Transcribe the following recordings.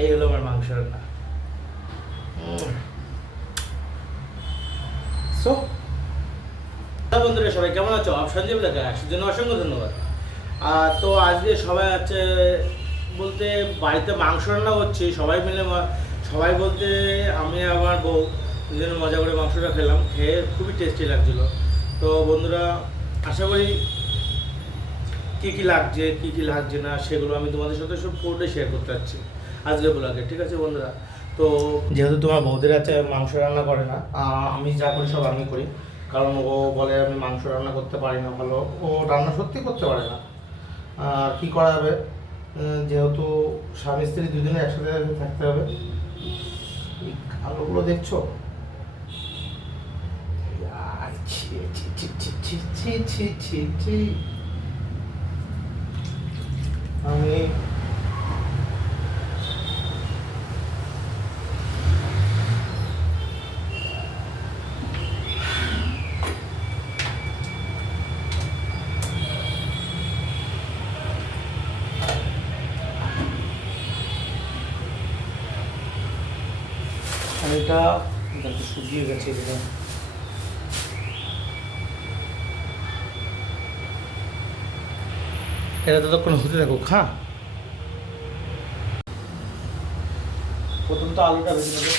এই হলো আমার মাংস রান্না। সো বন্ধুরা সবাই কেমন আছো? সঞ্জীব লেখা আসার জন্য অসংখ্য ধন্যবাদ। তো আজকে সবাই আছে বলতে বাড়িতে মাংস রান্না হচ্ছে, সবাই মিলে সবাই বলতে আমি আমার বউ দুজনে মজা করে মাংসটা খেলাম, খেয়ে খুবই টেস্টি লাগছিলো। তো বন্ধুরা আশা করি কী কী লাগছে কী কী লাগছে না সেগুলো আমি তোমাদের সাথে সব পুরোটাই শেয়ার করতে চাচ্ছি আজকে ব্লগে, ঠিক আছে বন্ধুরা? তো যেহেতু তোমার বৌদের আছে মাংস রান্না করে না, আমি যা করি সব আমি করি, কারণ ও বলে আমি মাংস রান্না করতে পারি না ভালো, ও রান্না সত্যি করতে পারে না। আর কী করা যাবে, যেহেতু স্বামী স্ত্রী দুজনে একসাথে থাকতে হবে। এই আলোগুলো দেখছো? আমি এটা শুকিয়ে গেছে, এটা ততক্ষণ হতে থাকুক। হ্যাঁ, প্রথম তো আলুটা ভেজে নেবে।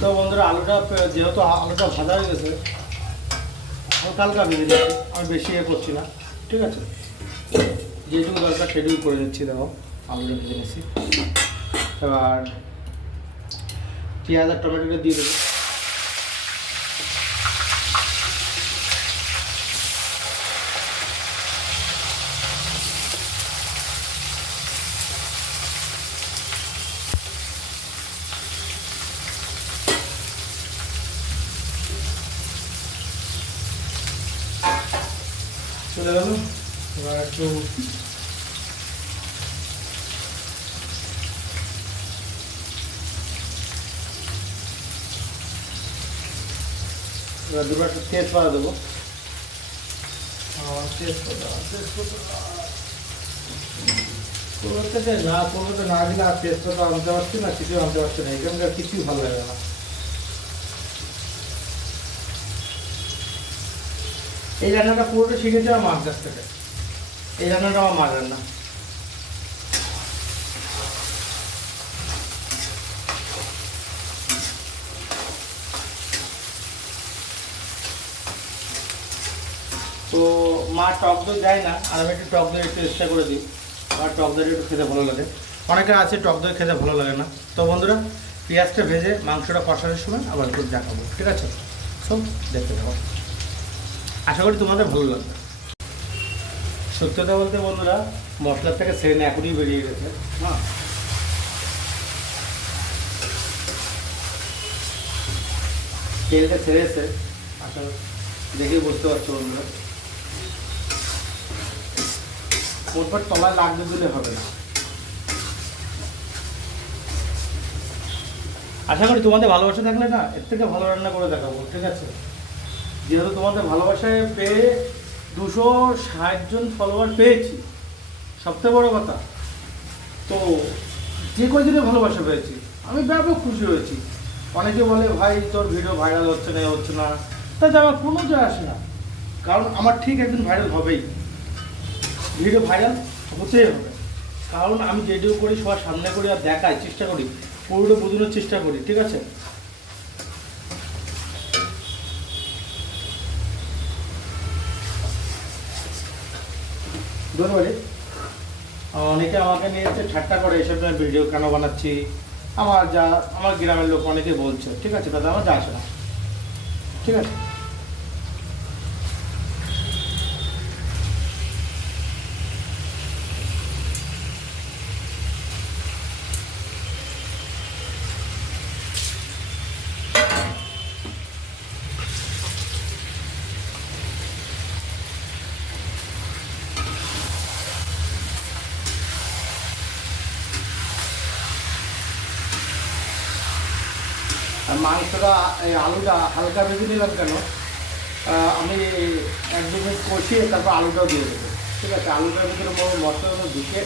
তো বন্ধুরা আলুটা যেহেতু আলুটা ভাজা হয়ে গেছে, হালকা হালকা ভেজে নিচ্ছি, আমি বেশি করছি না, ঠিক আছে? যেটুকু দরকার সেটুকু করে দিচ্ছি। দেখো আলুটা ভেজে নিচ্ছি, এবার পেঁয়াজ আর টমেটোটা দিয়ে দেবো। চলে গেল, এবার একটু দুটো একটু তেজপাতা দেবো। কোনো থেকে না কোনোতে না দিলে আর তেজপাতা আনতে পারছি না, কিছু আনতে পারছি না, এখানকার কিছুই ভালো লাগে না। এই রান্নাটা পুরোটা শিখেছি আমার মার কাছ থেকে। এই রান্নাটা আমার মার রান্না। তো মা টক দই দেয় না, আর আমি একটু টক দই একটু চেষ্টা করে দিই। আমার টক দই একটু খেতে ভালো লাগে, অনেকের আছে টক দই খেতে ভালো লাগে না। তো বন্ধুরা পেঁয়াজটা ভেজে মাংসটা কষানোর সময় আবার একটু দেখাবো, ঠিক আছে? সব দেখতে থাকো, আশা করি তোমাদের ভালো লাগবে। সত্যি কথা বলতে বন্ধুরা মশলার থেকে সেন এখনই বেরিয়ে গেছে। হ্যাঁ, তেলটা ছেড়ে এসে আসলে দেখেই বুঝতে পারছো বন্ধুরা, মোটমাট তলায় লাগতে দিলে হবে না। আশা করি তোমাদের ভালোবাসা থাকলে না এর থেকে ভালো রান্না করে দেখাবো, ঠিক আছে? যেহেতু তোমাদের ভালোবাসায় পেয়ে 260 জন ফলোয়ার পেয়েছি, সবথেকে বড় কথা। তো যে কয়দিনে ভালোবাসা পেয়েছি আমি ব্যাপক খুশি হয়েছি। অনেকে বলে ভাই তোর ভিডিও ভাইরাল হচ্ছে না হচ্ছে না, তাতে আমার কোনো যায় আসে না, কারণ আমার ঠিক একদিন ভাইরাল হবেই, ভিডিও ভাইরাল হতেই হবে। কারণ আমি যেটুকু করি সবার সামনে করি আর দেখাই চেষ্টা করি, পুরোটা বোঝানোর চেষ্টা করি, ঠিক আছে? ধন্যবাদ। অনেকে আমাকে নিয়ে ঠাট্টা করে এসব ভিডিও কেন বানাচ্ছি, আমার গ্রামের লোক অনেকে বলছে, ঠিক আছে? তাতে আমার যা আসে না, ঠিক আছে? আর মাংসটা এই আলুটা হালকা ভেজে নিলাম কেন, আমি 1-2 মিনিট কষিয়ে তারপর আলুটাও দিয়ে দেবো। ঠিক আছে, আলুটার ভিতরে মশলাগুলো ঢুকে,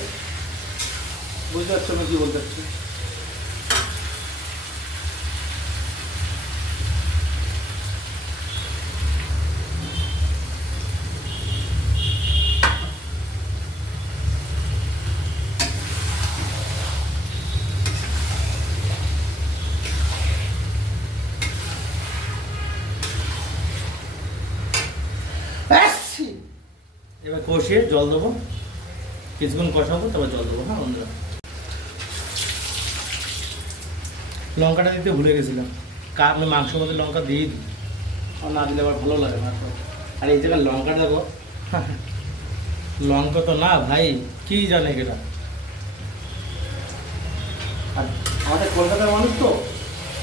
বুঝতে পারছো আমি কী বলতে চাচ্ছি। এবার কষিয়ে জল দেবো, কিছুক্ষণ কষাবো, তারপর জল দেবো। হ্যাঁ বন্ধুরা, লঙ্কাটা দিতে ভুলে গেছিলাম, আমি মাংসের মধ্যে লঙ্কা দিই দিই, আর না দিলে আবার ভালো লাগে না। আর এই জায়গায় লঙ্কা দেবো, লঙ্কা তো না ভাই, কি জানে এটা। আর আমাদের কলকাতার মানুষ তো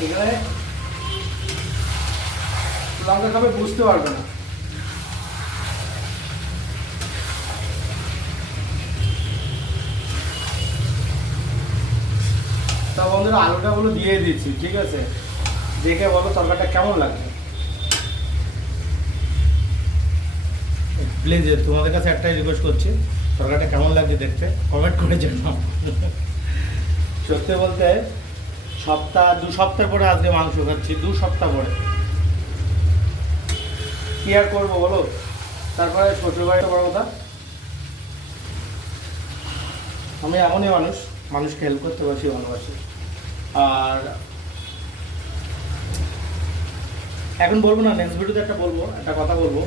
এখানে লঙ্কা খাবে বুঝতে পারবে না। তা বন্ধুরা, আলুটা গুলো দিয়ে দিচ্ছি, ঠিক আছে? দেখে বলো তরকারিটা কেমন লাগবে। প্লিজ তোমাদের কাছে একটাই রিকোয়েস্ট করছি, তরকারিটা কেমন লাগছে দেখতে কমেন্ট করে জানাও। সত্যি বলতে দু সপ্তাহ পরে আজকে মাংস খাচ্ছি, 2 সপ্তাহ পরে। কি আর করবো বলো? তারপরে শ্বশুর বাড়িটা বড় কথা। আমি এমনই মানুষকে হেল্প করতে পারছি, ভালোবাসি। আর এখন বলবো না, নেক্সট ভিডিওতে একটা কথা বলবো,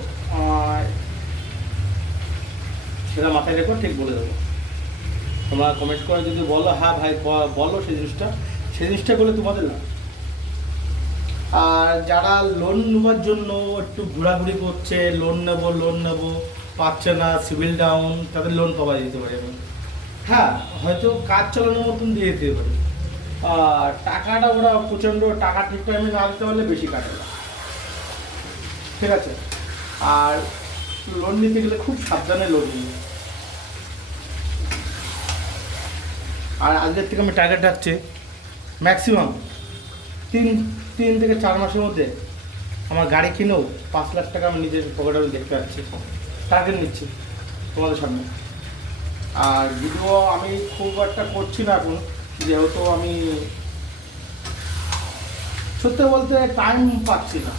সেটা মাথায় রেখো, ঠিক বলে দেবো। তোমরা কমেন্ট করে যদি বলো হ্যাঁ ভাই বলো সেই জিনিসটা বলে তোমাদের না। আর যারা লোন নেওয়ার জন্য একটু ঘোরাঘুরি করছে, লোন নেবো পাচ্ছে না, সিভিল ডাউন, তাদের লোন পাওয়া যেতে পারে। হ্যাঁ, হয়তো কাজ চালানোর মতন দিয়ে দিতে পারে, আর টাকাটা ওরা প্রচণ্ড টাকা ঠিক টাইমে না দিতে পারলে বেশি কাটে না, ঠিক আছে? আর লোন নিতে গেলে খুব সাবধানে লোন নিবে। আর আজকের থেকে আমি টার্গেট রাখছি, ম্যাক্সিমাম 3 থেকে 4 মাসের মধ্যে আমার গাড়ি কিনেও 5 লাখ টাকা আমি নিজের পকেটে আমি দেখতে পাচ্ছি। টার্গেট নিচ্ছি তোমাদের সামনে। আর ভিডিও আমি খুব একটা করছি না এখন, যেহেতু আমি সত্যি বলতে টাইম পাচ্ছি না।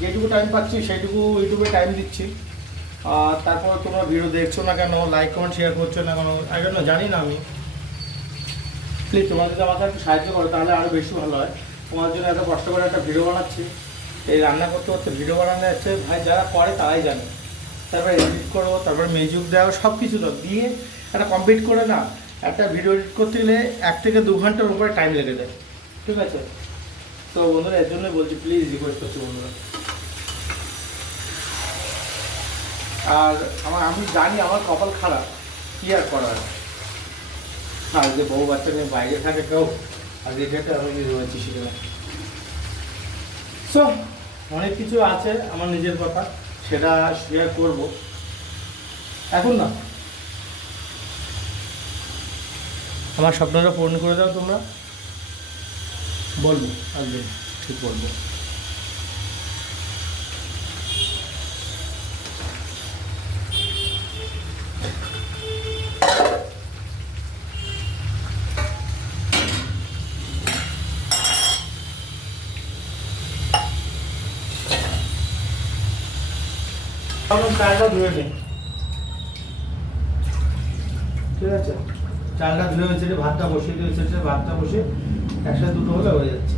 যেটুকু টাইম পাচ্ছি সেইটুকু ইউটিউবে টাইম দিচ্ছি। আর তারপর তোমরা ভিডিও দেখছো না কেন, লাইক কমেন্ট শেয়ার করছো না কেন, না জানি না আমি। প্লিজ তোমরা যদি আমাকে একটু সাহায্য করো তাহলে আরও বেশি ভালো হয়। তোমার জন্য এত কষ্ট করে একটা ভিডিও বানাচ্ছি, এই রান্না করতে করতে ভিডিও বানানো যাচ্ছে, ভাই যারা করে তারাই জানে। তারপরে এডিট করো, তারপরে মিউজিক দাও, সব কিছু দাও, দিয়ে একটা কমপ্লিট করে না, একটা ভিডিও এডিট করতে গেলে 1 থেকে 2 ঘন্টার উপরে টাইম লেগে যায়, ঠিক আছে? তো বন্ধুরা, এর জন্যই বলছি, প্লিজ রিকোয়েস্ট করছি বন্ধুরা। আর আমি জানি আমার কপাল খারাপ, কী আর করার। আর যে বউ বাচ্চা নিয়ে বাইরে থাকে কেউ, আর যেটা আমি রয়েছি সেখানে। সো অনেক কিছু আছে আমার নিজের কথা, সেটা শেয়ার করব এখন না। আমার স্বপ্নটা পূরণ করে দাও তোমরা, বলবো আজকে, ঠিক বলবো। চালটা ধুয়ে নিই, ঠিক আছে? চালটা ধুয়ে হয়েছে, ভাতটা বসিয়ে দিয়েছে, ভাতটা বসে একসাথে দুটো হলে হয়ে যাচ্ছে।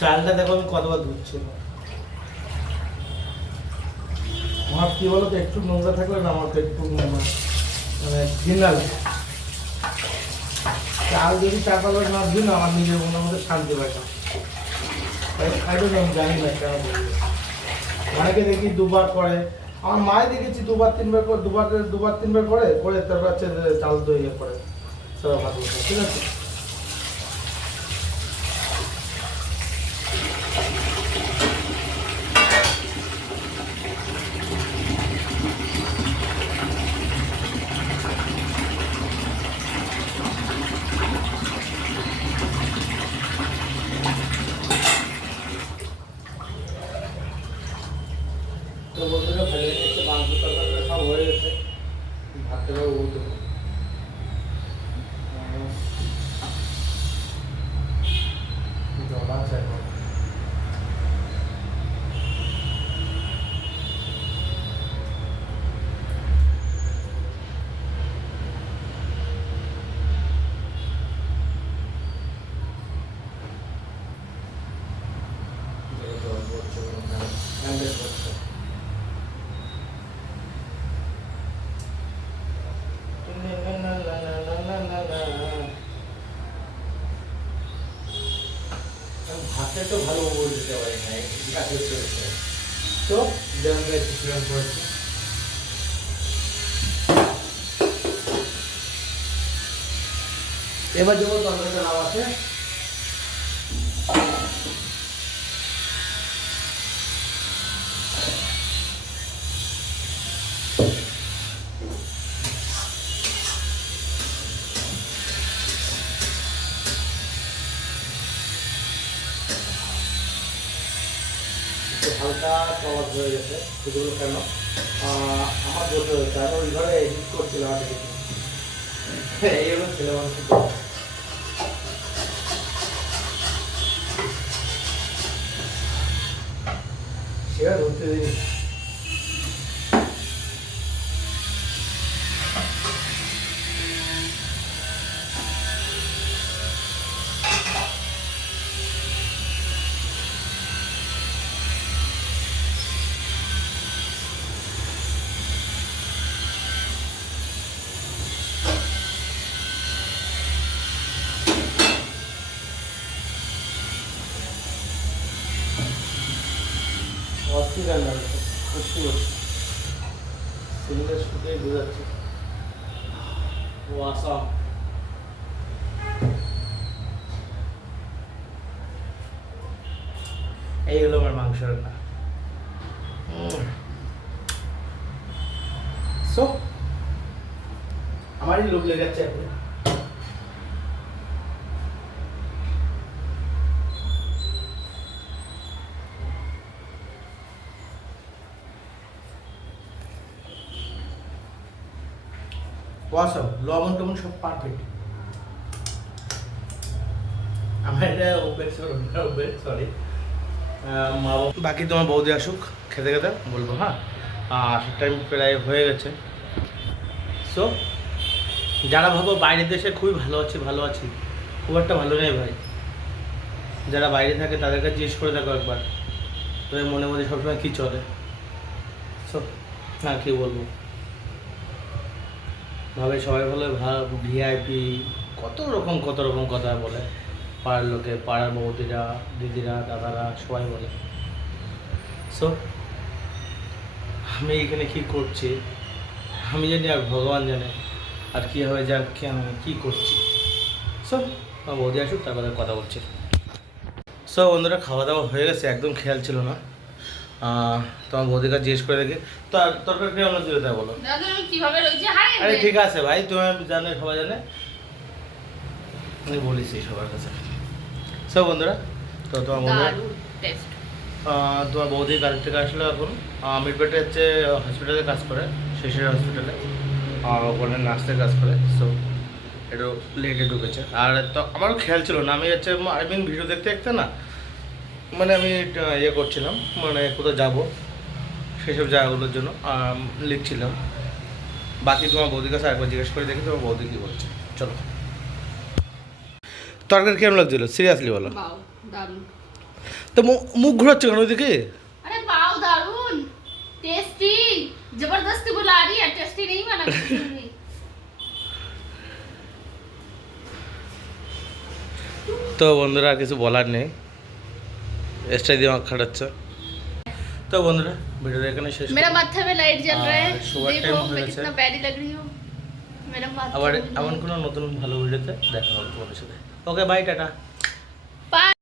চালটা দেখো আমি কতবার ধুচ্ছি। আমার কি বলো তো, একটু নোংরা থাকলে না আমার তো একটু মানে ঘৃণা লাগে। চাল যদি 4-5 বার না ধুই না, আমার নিজের মনের মধ্যে শান্তি পাই না। আমি জানি না কেন বলবো। অনেকে দেখি 2বার করে, আমার মায় দেখেছি 2-3 বার করে, 2-3 বার করে তারপর হচ্ছে চাল ধুয়ে করে সব ভাত বসে, ঠিক আছে। তো বন্ধুরা ভালো একটু মাংস তরকারি সব হয়ে গেছে, ভাতটাও বলতে জল আছে এখন। জল পড়ছে, হ্যান্ডেল করছে। ভাতে তো ভালো বলে দিতে পারি না, তো যেমন কিরম করেছি। এবার যেমন তরকারিটা নাম আছে, হালকা টক হয়ে গেছে সেগুলো কেন আমার বলতে হচ্ছে, আমি ওই ঘরে এডিট করছিলাম এইগুলো ছেলে মানুষ সেটা ধরতে দিন। অস্থির রান্না হচ্ছে, খুশি হচ্ছে, সিলিন্ডার শুকিয়ে বোঝাচ্ছে। ও আসাম এই হলো আমার মাংস রান্না। সো আমারই লোক লেগেছে এখন। ওয়াসাম লবণ টবণ সব পারফেক্ট। আমার এটা সরি মা বাকি তোমার বৌদি আসুক খেতে খেতে বলবো, হ্যাঁ আসার টাইম প্রায় হয়ে গেছে। সো যারা ভাবো বাইরের দেশে খুবই ভালো আছি, খুব একটা ভালো নেই ভাই। যারা বাইরে থাকে তাদের কাছে জিজ্ঞেস করে দেখো একবার, তোদের মনে মনে সবসময় কী চলে। সো না কী বলবো, ভাবে সবাই বলে ভিআইপি, কত রকম কথা বলে, পাড়ার লোকে, পাড়ার বৌদিরা, দিদিরা, দাদারা সবাই বলে। সো আমি এখানে কী করছি আমি জানি, আর ভগবান জানে, আর কীভাবে যাক আমি কী করছি। সো আমার বৌদি আসুক তারপরে কথা বলছি। সো বন্ধুরা খাওয়া দাওয়া হয়ে গেছে, একদম খেয়াল ছিল না। তোমার বৌদিকে জিজ্ঞেস করে দেখি তো তরকারি কেমন দিল তাই বলো। আরে ঠিক আছে ভাই, তুমি জানে, সবাই জানে, আমি বলিস সবার কাছে। সব বন্ধুরা, তো তোমার বৌদি কাজের থেকে আসলো এখন, মিরপেটে হচ্ছে হসপিটালে কাজ করে, শেষের হসপিটালে, ওখানে নার্সের কাজ করে। সো একটু লেটে ঢুকেছে, আর তো আমারও খেয়াল ছিল না, আমি হচ্ছে ভিডিও দেখতে দেখতে না, মানে আমি ইয়ে করছিলাম, মানে কোথাও যাবো সেসব জায়গাগুলোর জন্য লিখছিলাম। বাকি তোমার বৌদির কাছে একবার জিজ্ঞেস করে দেখি তোমার বৌদি কী বলছে। চলো তরকারি কেমন লাগছিল সিরিয়াসলি বলো। তো মুখ ঘুরাচ্ছে কেন ওইদিকে? अरे वाओ दारुण टेस्टी जबरदस्ती बुला रही है टेस्टी नहीं बना कुछ তো বন্ধুরা আর কিছু বলার নেই, এক্সট্রা দিমাগ খাটাচ্ছে। তো বন্ধুরা ভিডিওটা এখানে শেষ করি। मेरा माथे में लाइट जल रहा है শোবার টাইম देखो হয়ে मैं গেছে। कितना बैडी लग रही हूँ मेरा माथा আবার এমন কোনো নতুন ভালো ভিডিওতে দেখা হবে তোমাদের সাথে। Okay bye, tata.